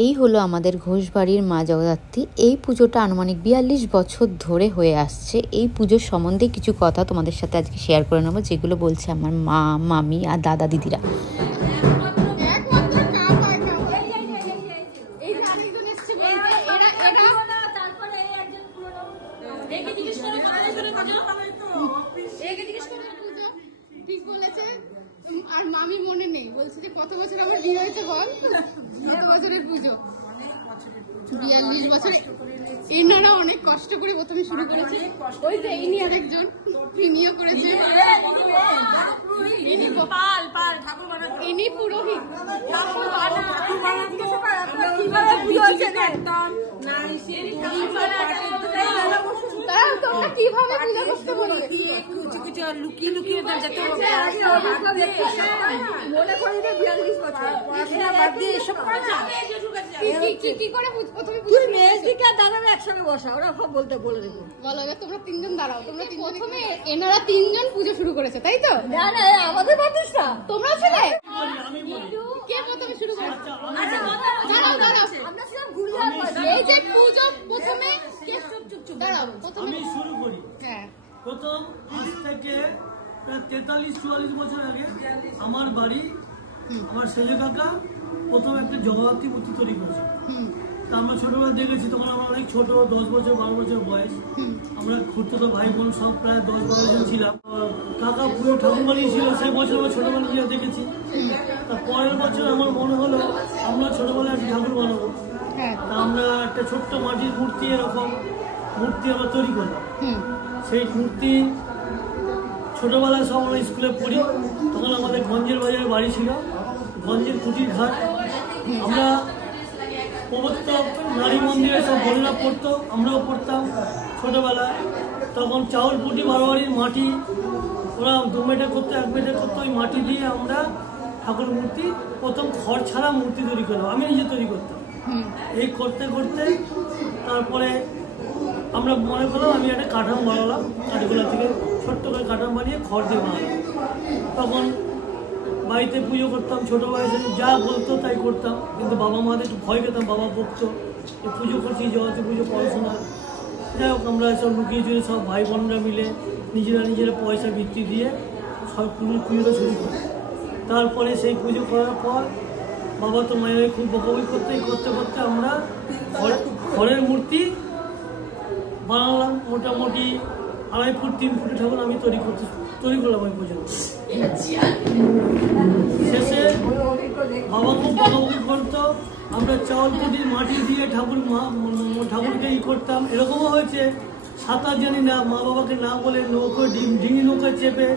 এই হলো আমাদের ঘোষবাড়ির মা জগদ্ধাত্রী। এই পুজোটা আনুমানিক ৪২ বছর ধরে হয়ে আসছে। এই পুজোর সম্বন্ধে কিছু কথা তোমাদের সাথে আজকে শেয়ার করে নেবো, যেগুলো বলছে আমার মা, মামি আর দাদা দিদিরা। আর মামি মনে নেই, বলছে যে কত বছর আমার বিয়ে হয়েছে বল, কত বছরের পুজো? ৪২ বছর। এনারা অনেক কষ্ট করে প্রথমে শুরু করেছে। ওই যে ইনি আরেকজন, ইনিও করেছে। ইনি পুরোহিত। তোমরা কিভাবে পূজা করতে বললে? লুকিয়ে লুকিয়ে কি করে একসঙ্গে বসা, ওরা সব বলতে বলে দেবো। বলো তোমরা তিনজন দাঁড়াও, তোমরা প্রথমে এনারা তিনজন পুজো শুরু করেছে, তাই তো? আমাদের বাতিসটা তোমরা ছিলে? কে প্রথমে শুরু করেছে? দাঁড়াও দাঁড়াও, আমরা ছিলাম ঘুরিয়ে। এই যে পুজো প্রথমে দাঁড়াও, প্রথমে শুরু করি। হ্যাঁ, প্রথম আজ থেকে 43-44 বছর আগে আমার বাড়ি, আমার ছেলে কাকা প্রথম একটা জগদ্ধাত্রী মূর্তি তৈরি করেছে। তা আমরা ছোটবেলা দেখেছি, তখন আমরা অনেক ছোট, 10 বছর 12 বছর বয়স। আমরা খুঁড়তো ভাই বোন সব প্রায় 10-12 জন ছিলাম। কাকা পুরো ঠাকুর বানিয়েছিল, সেই বছর আমরা ছোটবেলা গিয়ে দেখেছি। তা পরের বছর আমার মনে হলো আমরা ছোটবেলায় একটা ঠাকুর বানাবো। তা আমরা একটা ছোট্ট মাটির মূর্তি, এরকম মূর্তি আমরা তৈরি করলাম। সেই মূর্তি ছোটবেলায় সব আমরা স্কুলে পড়ি, তখন আমাদের গঞ্জের বাজারে বাড়ি ছিল, গঞ্জের কুটির ঘাট। আমরা প্রবর্তক নারী মন্দিরে সব বোনেরা পড়তো, আমরাও পড়তাম ছোটবেলায়। তখন চাউল পুটি বারোয়ারির মাটি ওরা 2 মিটার করতো, 1 মিটার করতো, ওই মাটি দিয়ে আমরা ঠাকুর মূর্তি প্রথম খড় ছাড়া মূর্তি তৈরি করলাম, আমি নিজে তৈরি করতাম। এই করতে করতে তারপরে আমরা মনে করলাম আমি একটা কাঠাম বানালাম, কাঠগোলা থেকে ছোট্ট করে কাঠাম বানিয়ে খড় দিয়ে বানালাম। তখন বাড়িতে পুজো করতাম, ছোটো বয়সে যা বলতো তাই করতাম, কিন্তু বাবা মাদের একটু ভয় পেতাম, বাবা বকতো যে পুজো করছি, জগতে পুজো, পড়াশোনা। যাই হোক আমরা সব লুকিয়ে চুরিয়ে সব ভাই বোনরা মিলে নিজেরা পয়সা বৃত্তি দিয়ে সব পুজোটা শুরু করি। তারপরে সেই পুজো করার পর বাবা তো মায়ের খুব বকাবকি করতে করতে আমরা খড়ের মূর্তি বানালাম। মোটামুটি 2.5 ফুট 3 ফুটের ঠাকুর আমি তৈরি করলাম ওই পর্যন্ত। শেষে বাবা খুব বকাবকি করতো, আমরা চাউল পুটির মাটি দিয়ে ঠাকুরকে করতাম। এরকমও হয়েছে সাঁতার জানি না, মা বাবাকে না বলে নৌকো ডিঙি নৌকা চেপে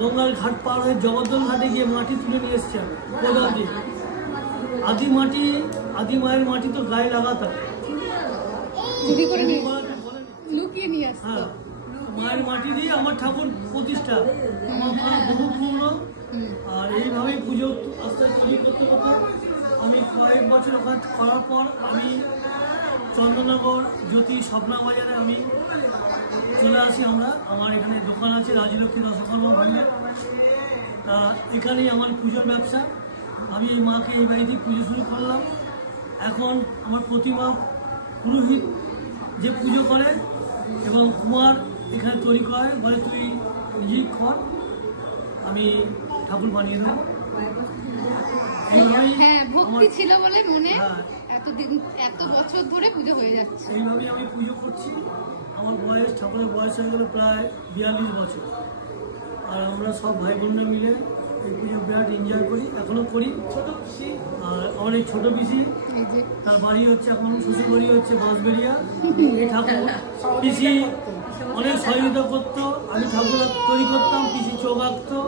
গঙ্গার ঘাট পার হয়ে জগদ্দল ঘাটে গিয়ে মাটি তুলে নিয়ে এসছে কোদাল দিয়ে। আদি মায়ের মাটি তো গায়ে লাগাতাম, হ্যাঁ, মায়ের মাটি দিয়ে আমার ঠাকুর প্রতিষ্ঠা। আমার মা বহু পূর্ণ। আর এইভাবেই পুজো আস্তে আস্তে তৈরি করতে করতে আমি কয়েক বছর ওখানে করার পর আমি চন্দননগর জ্যোতি স্বপ্না বাজারে আমি চলে আসি। আমার এখানে দোকান আছে, রাজলক্ষ্মী রসকর্মা ভাণ্ডার। তা এখানেই আমার পুজোর ব্যবসা। আমি এই মাকে এই বাড়িতেই পুজো শুরু করলাম। এখন আমার প্রতিমা পুরোহিত যে পুজো করে এবং কুমার এখানে তৈরি করে, বলে তুই নিজেই কর, আমি ঠাকুর বানিয়ে দেবো। ভক্তি ছিল বলে মনে এত বছর ধরে পুজো হয়ে যাচ্ছে। এইভাবেই আমি পুজো করছি। আমার ঠাকুরের বয়স হয়ে গেল প্রায় 42 বছর। আর আমরা সব ভাই বোনরা মিলে এই পুজো বিরাট এনজয় করি, এখনো করি। আর আমার এই ছোট পিসি, তার বাড়ি হচ্ছে এখন শ্বশুর বাড়ি হচ্ছে বাঁশবেড়িয়া। এই ঠাকুর পিসি অনেক সহযোগিতা করতো, আমি ঠাকুর তৈরি করতাম, পিসি চোখ আঁকতো,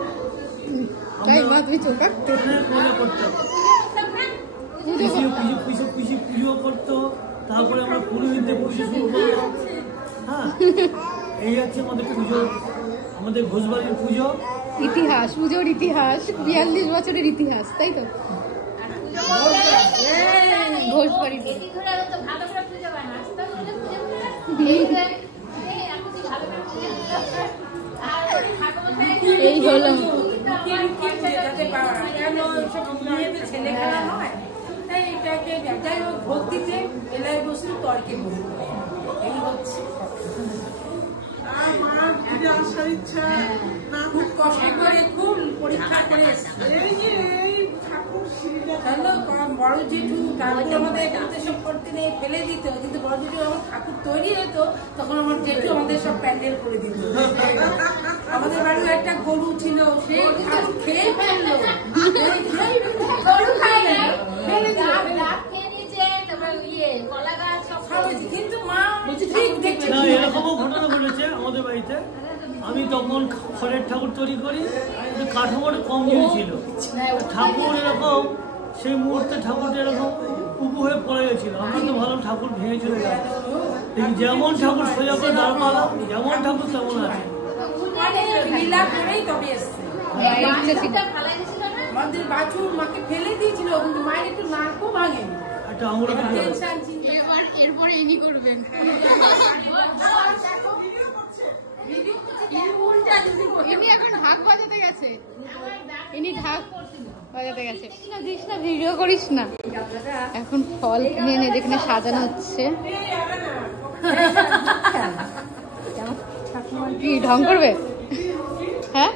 পিসি পুজো করতো। তারপরে আমরা পুরোহিতদের পুজো শুরু করলাম। হ্যাঁ, এই হচ্ছে আমাদের পুজো, আমাদের ঘোষবাড়ির পুজো ইতিহাস, পুজোর ইতিহাস, 42 বছরের ইতিহাস, তাই তো? ঘোষবাড়ি এই হলো ছেলে খেলা হয়, তাই এটা তর্কে বসে এই হচ্ছে খুব কষ্ট করে খুব পরীক্ষা করে বড় জেঠু ঠাকুর আমাদের সব করতে নেই ফেলে দিত, কিন্তু বড় জেঠু আমার ঠাকুর তৈরি হতো তখন আমার জেঠু আমাদের সব প্যান্ডেল করে দিত। আমাদের বাড়ির একটা গরু ছিল, সে খেয়ে ফেললো, কিন্তু মা ঠিক দেখছে। এরকমও ঘটনা ঘটেছে আমাদের বাড়িতে। আমি তখন খড়ের ঠাকুর তৈরি করি, কিন্তু কাঠামোটা কম ছিল। ঠাকুর এরকম সেই মুহূর্তে ঠাকুরটা এরকম উবু হয়ে পড়ে গেছিল। আমরা তো ভালো ঠাকুর ভেঙে চলে গেল। যেমন ঠাকুর সোজা করে দাঁড় পালাম, যেমন ঠাকুর তেমন আছে। আমাদের বাছুর মাকে ফেলে দিয়েছিল, কিন্তু মায়ের একটু নাকও ভাঙেনি। এরপরে ইনি করবেন। ইনি এখন ঢাক বাজাতে গেছে, ইনি ঢাক বাজাতে গেছে। দিস না, ভিডিও করিস না। এখন ফল কিনে এনে যেখানে সাজানো হচ্ছে। কি ঢং করবে? হ্যাঁ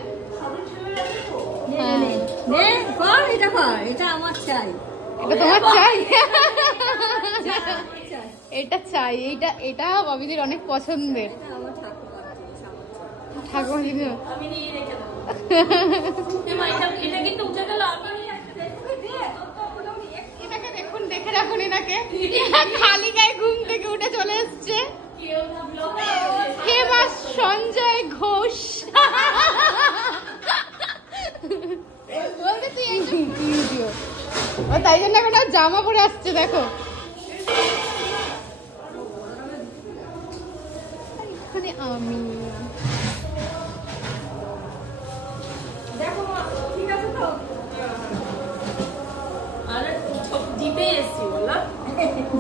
এটা আমার চাই, এটা তোমার চাই, এটা চাই, এইটা এটা ববিদির অনেক পছন্দের ঠাকুর। এটাকে দেখুন, দেখে রাখুন এনাকে, খালি গায়ে ঘুম থেকে উঠে চলে এসছে। ফেমাস সঞ্জয় ঘোষ। বলতে তুই ভিডিও, তাই জন্য এখন জামা পরে আসছে। দেখো এখানে আমি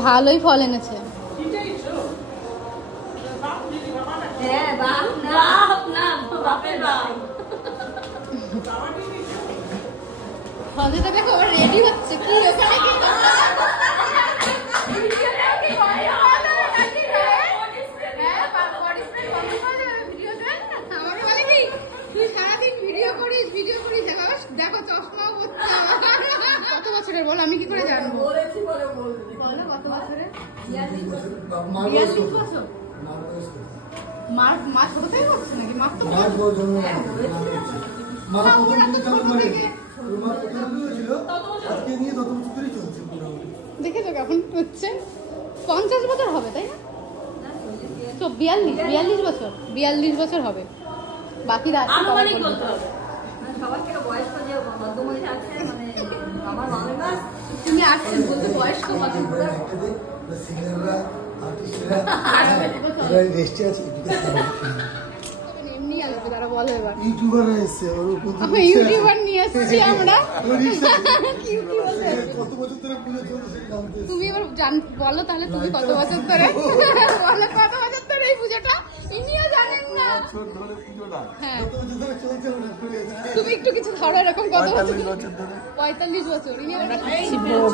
ভালোই ফল এনেছে। ফলটা দেখো রেডি হচ্ছে। কি ওখানে কি দেখো চশমাও হচ্ছে। কত বছরের বল, আমি কি করে জানবো? বলো কত বছরের? 42 বছর। মা ছোট থেকে করছে নাকি? মা তো দেখেছো কেমন হচ্ছে? 50 বছর হবে তাই না? তো 42 বছর, 42 বছর হবে। বাকি তুমি আসছেন বলতে বয়স্ক কত? এমনি আসবে তারা, বলো এবার। ইউটিউবার নিয়ে এসেছি আমরা। তুমি এবার বলো তাহলে, তুমি কত বছর ধরে, বলো কত বছর ধরে এই পুজোটা? ইনিও জানেন না। হ্যাঁ তুমি একটু কিছু ধরো, এরকম কত বছর? 45 বছর। ইনি আমরা খাচ্ছি ভোগ।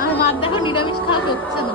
আমার মার দেখো নিরামিষ খাওয়া হচ্ছে না।